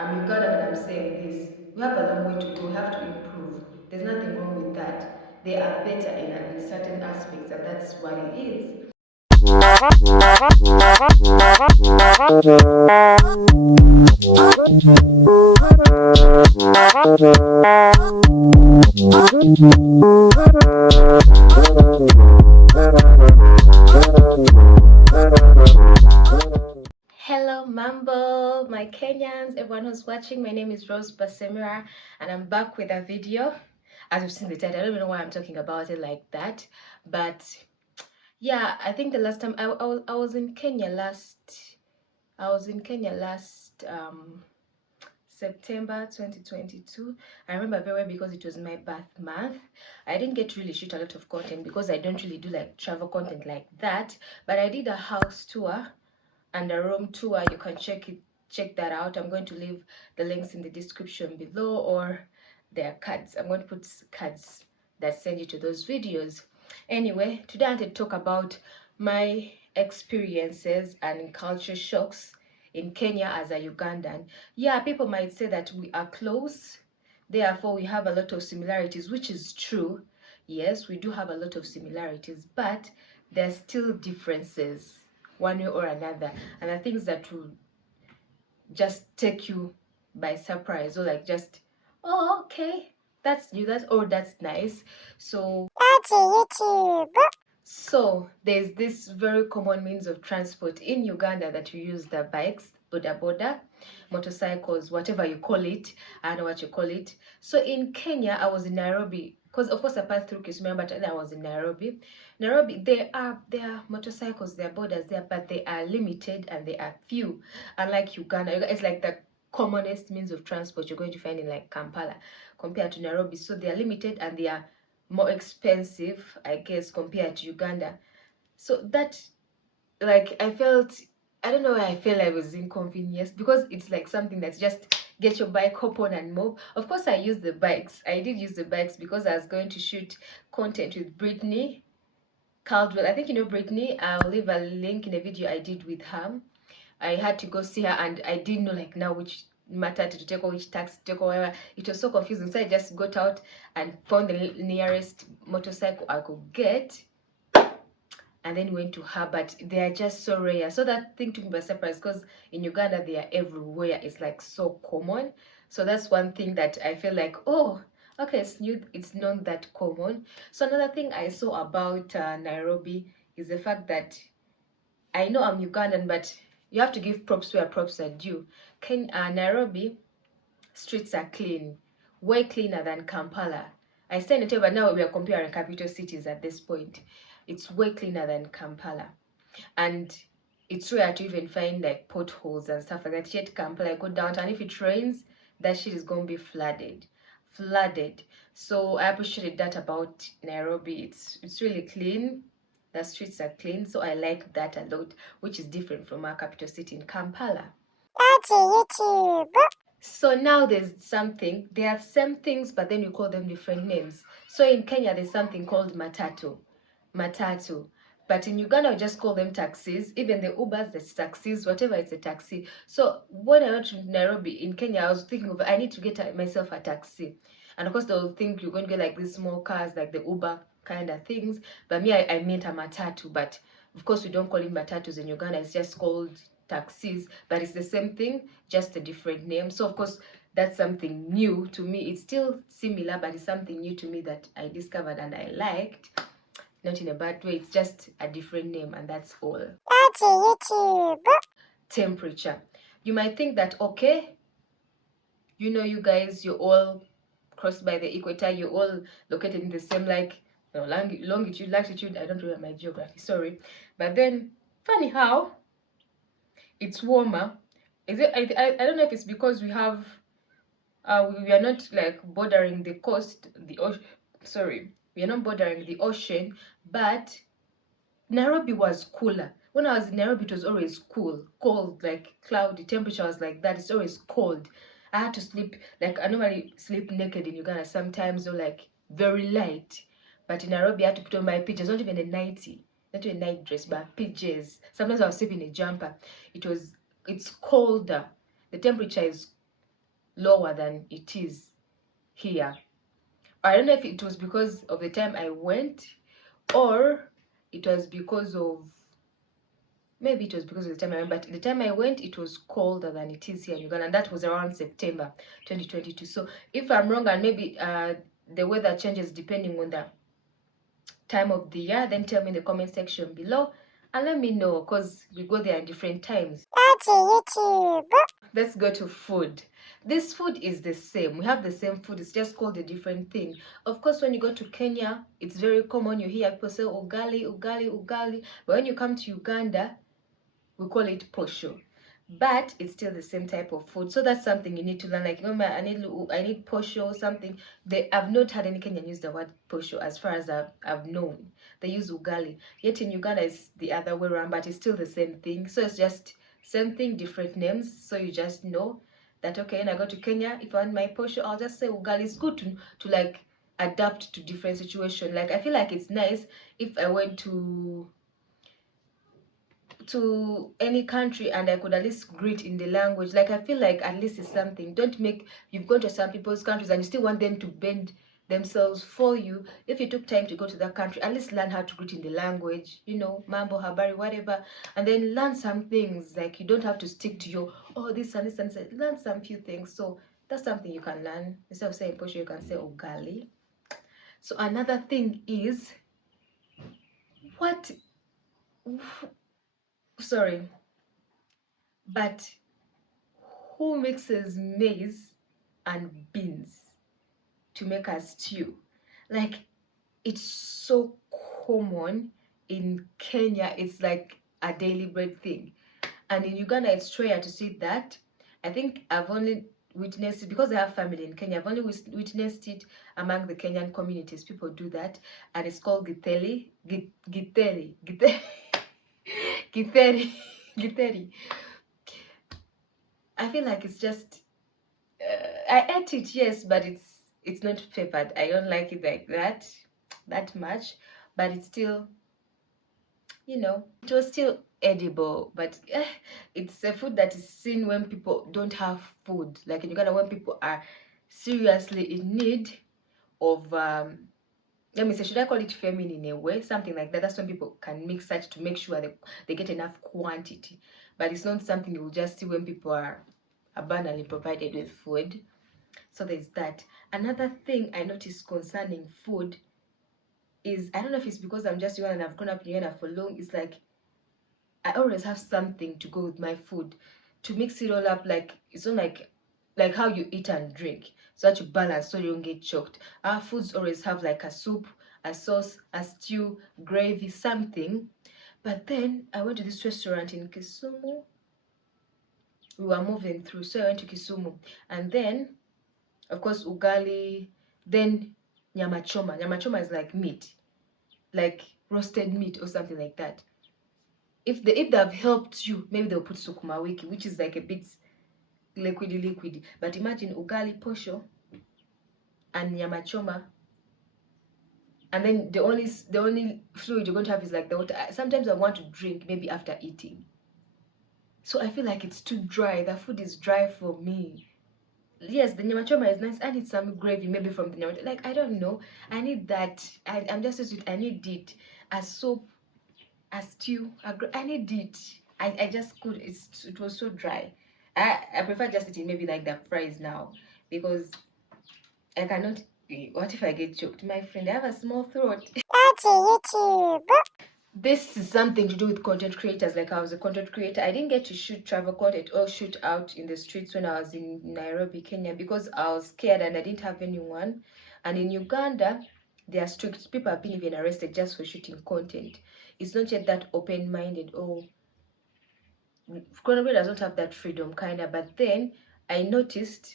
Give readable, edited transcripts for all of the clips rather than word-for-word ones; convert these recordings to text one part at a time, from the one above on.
I'm Ugandan and I'm saying this. We have a long way to go. We have to improve. There's nothing wrong with that. They are better in certain aspects, and that's what it is. Hello, Mambo, my Kenyans, everyone who's watching. My name is Basemera, and I'm back with a video. As you've seen the title, I don't even know why I'm talking about it like that, but yeah, I think the last time I was in Kenya last September 2022. I remember very well because it was my birth month. I didn't get to really shoot a lot of content because I don't really do like travel content like that, but I did a house tour and a room tour. You can check that out. I'm going to leave the links in the description below, or there are cards. I'm going to put cards that send you to those videos. Anyway, today I want to talk about my experiences and culture shocks in Kenya as a Ugandan. Yeah, people might say that we are close, therefore we have a lot of similarities, which is true. Yes, we do have a lot of similarities, but there's still differences one way or another, and the things that will just take you by surprise, or like just, oh, okay, that's new, that's nice. So that's a YouTube. So there's this very common means of transport in Uganda that you use, the bikes, boda boda, motorcycles, whatever you call it. I don't know what you call it. So in Kenya, I was in Nairobi, because of course I passed through Kisumu, but then I was in Nairobi. Nairobi, there are motorcycles, there are borders there, but they are limited and they are few. Unlike Uganda, it's like the commonest means of transport you're going to find in like Kampala compared to Nairobi. So they are limited and they are more expensive, I guess, compared to Uganda. So that, like, I don't know why I felt I was inconvenienced, because it's like something that's just get your bike, hop on and move. Of course, I used the bikes. I did use the bikes because I was going to shoot content with Brittany Caldwell. I think you know Brittany. I'll leave a link in a video I did with her. I had to go see her, and I didn't know like now which matatu to take or which taxi to take or whatever. It was so confusing. So I just got out and found the nearest motorcycle I could get, and then went to her. But they are just so rare. So that thing took me by surprise, because in Uganda they are everywhere. It's like so common. So that's one thing that I feel like, oh, okay, it's not that common. So another thing I saw about Nairobi is the fact that I know I'm Ugandan, but you have to give props where props are due. Nairobi streets are clean, way cleaner than Kampala. I stand it, but now we are comparing capital cities at this point. It's way cleaner than Kampala, and it's rare to even find like potholes and stuff like that. Yet Kampala, I go downtown, if it rains, that shit is gonna be flooded. So I appreciated that about Nairobi. It's really clean. The streets are clean, so I like that a lot, which is different from our capital city in Kampala. That's a YouTube. So now there are same things, but then you call them different names. So in Kenya, there's something called matatu. But in Uganda, we just call them taxis. Even the Ubers, there's taxis, whatever, it's a taxi. So when I went to Nairobi in Kenya, I was thinking of, I need to get myself a taxi. And of course, they'll think you're going to get like these small cars, like the Uber kind of things. But me, I meant a matatu. But of course, we don't call it matatus in Uganda. It's just called taxis. But it's the same thing, just a different name. So of course, that's something new to me. It's still similar, but it's something new to me that I discovered and I liked. Not in a bad way, it's just a different name, and that's all. That's a YouTube. Temperature. You might think that, okay, you guys, you're all crossed by the equator, you're all located in the same, like, no, longitude, latitude. I don't remember my geography, sorry. But then, funny how it's warmer. Is it? I don't know if it's because we have we are not like bordering the coast, the ocean. Sorry, we are not bordering the ocean, but Nairobi was cooler. When I was in Nairobi, it was always cold, like cloudy. Temperature was like that. It's always cold. I had to sleep, like I normally sleep naked in Uganda sometimes, or like very light. But in Nairobi, I had to put on my PJs, not even a nightie, not even a night dress, but PJs. Sometimes I was sleeping in a jumper. It's colder. The temperature is lower than it is here. I don't know if it was because of the time I went, or it was because of, maybe it was because of the time I went, but the time I went, it was colder than it is here in Uganda, and that was around September 2022. So if I'm wrong, and maybe the weather changes depending on the time of the year, then tell me in the comment section below and let me know, because we go there at different times. That's YouTube. Let's go to food. This food is the same. We have the same food. It's just called a different thing. Of course, when you go to Kenya, it's very common. You hear people say ugali, ugali, ugali. But when you come to Uganda, we call it posho, but it's still the same type of food. So that's something you need to learn. Like, remember, I need posho or something. I've not had any Kenyan use the word posho as far as I've known. They use ugali. Yet in Uganda it's the other way around, but it's still the same thing. So it's just same thing, different names. So you just know that, okay, when I go to Kenya, if I want my posho, I'll just say ugali. It's good to like adapt to different situations. Like, I feel like it's nice if I went to any country and I could at least greet in the language. Like, I feel like at least it's something. Don't make, you've gone to some people's countries and you still want them to bend themselves for you. If you took time to go to that country, at least learn how to greet in the language, you know, mambo, habari, whatever, and then learn some things. Like, you don't have to stick to your, oh, this and this and this. Learn some few things. So that's something you can learn. Instead of saying posho, you can say ugali. So another thing is, what, sorry, but who mixes maize and beans to make a stew? Like, it's so common in Kenya. It's like a daily bread thing, and in Uganda it's rare to see that. I think I've only witnessed it because I have family in Kenya. I've only witnessed it among the Kenyan communities. People do that, and it's called githeri, githeri, githeri, githeri, githeri. I feel like it's just, I ate it, yes, but it's not peppered. I don't like it like that much, but it's still, you know, it was still edible. But it's a food that is seen when people don't have food. Like in Uganda, when people are seriously in need of let me say, should I call it famine in a way, something like that. That's when people can mix such to make sure they get enough quantity. But it's not something you will just see when people are abundantly provided with food. So there's that. Another thing I noticed concerning food is, I don't know if it's because I'm just young and I've grown up in Uganda for long, it's like I always have something to go with my food to mix it all up. Like, it's not like how you eat and drink, so that you balance so you don't get choked. Our foods always have like a soup, a sauce, a stew, gravy, something. But then I went to this restaurant in Kisumu. We were moving through, so I went to Kisumu, and then of course ugali, then nyama choma. Nyama choma is like meat, like roasted meat or something like that. If they've helped you, maybe they'll put sukuma wiki, which is like a bit liquidy. But imagine ugali, posho, and nyama choma, and then the only fluid you're going to have is like the water. Sometimes I want to drink maybe after eating, so I feel like it's too dry. The food is dry for me. Yes, the nyama choma is nice. I need some gravy, maybe from the nyama. Like, I don't know. I need that. I'm just used to it. I need it. A soup, a stew. I need it. I just could. It was so dry. I prefer just eating maybe like the fries now, because I cannot. What if I get choked, my friend? I have a small throat. That's YouTube. This is something to do with content creators. Like, I was a content creator. I didn't get to shoot travel content or shoot out in the streets when I was in Nairobi, Kenya, because I was scared and I didn't have anyone. And in Uganda, they are strict. People have been even arrested just for shooting content. It's not yet that open-minded. Oh, content creators don't have that freedom, kind of. But then I noticed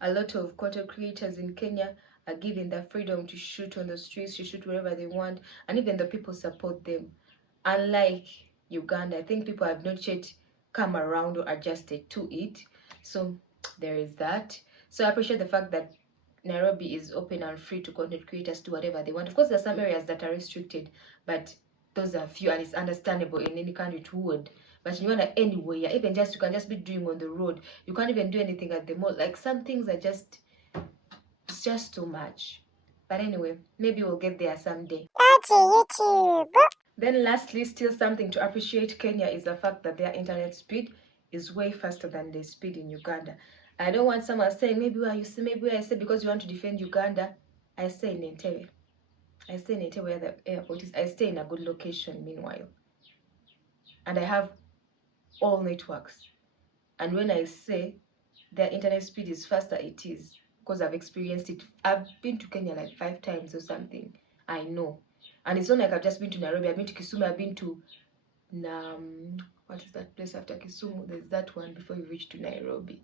a lot of content creators in Kenya are given the freedom to shoot on the streets, to shoot wherever they want, and even the people support them. Unlike Uganda, I think people have not yet come around or adjusted to it. So there is that. So I appreciate the fact that Nairobi is open and free to content creators to whatever they want. Of course, there are some areas that are restricted, but those are few, and it's understandable. In any country it would. But in Uganda, anywhere, even just you can just be doing on the road. You can't even do anything at the mall. Like some things are just, it's just too much. But anyway, maybe we'll get there someday. YouTube. Then lastly, still something to appreciate Kenya is the fact that their internet speed is way faster than the speed in Uganda. I don't want someone saying, maybe where you say, maybe where I say because you want to defend Uganda. I stay in Entebbe. I stay in Entebbe where the airport is. I stay in a good location meanwhile. And I have all networks. And when I say their internet speed is faster, it is. Because I've experienced it. I've been to Kenya like 5 times or something. I know. And it's not like I've just been to Nairobi. I've been to Kisumu. I've been to what is that place after Kisumu? There's that one before you reach to Nairobi.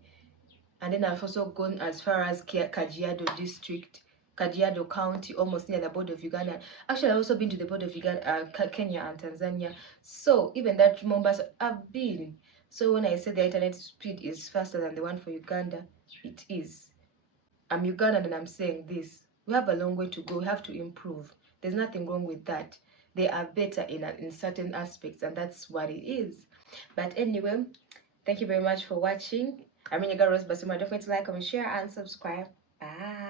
And then I've also gone as far as Kajiado district, Kajiado County, almost near the border of Uganda. Actually, I've also been to the border of Uganda, Kenya and Tanzania. So even that Mombasa, I've been. So when I say the internet speed is faster than the one for Uganda, it is. I'm Ugandan and I'm saying this. We have a long way to go. We have to improve. There's nothing wrong with that. They are better in certain aspects, and that's what it is. But anyway, thank you very much for watching. I'm your girl Rose Basemera. Don't forget to like, comment, share, and subscribe. Bye.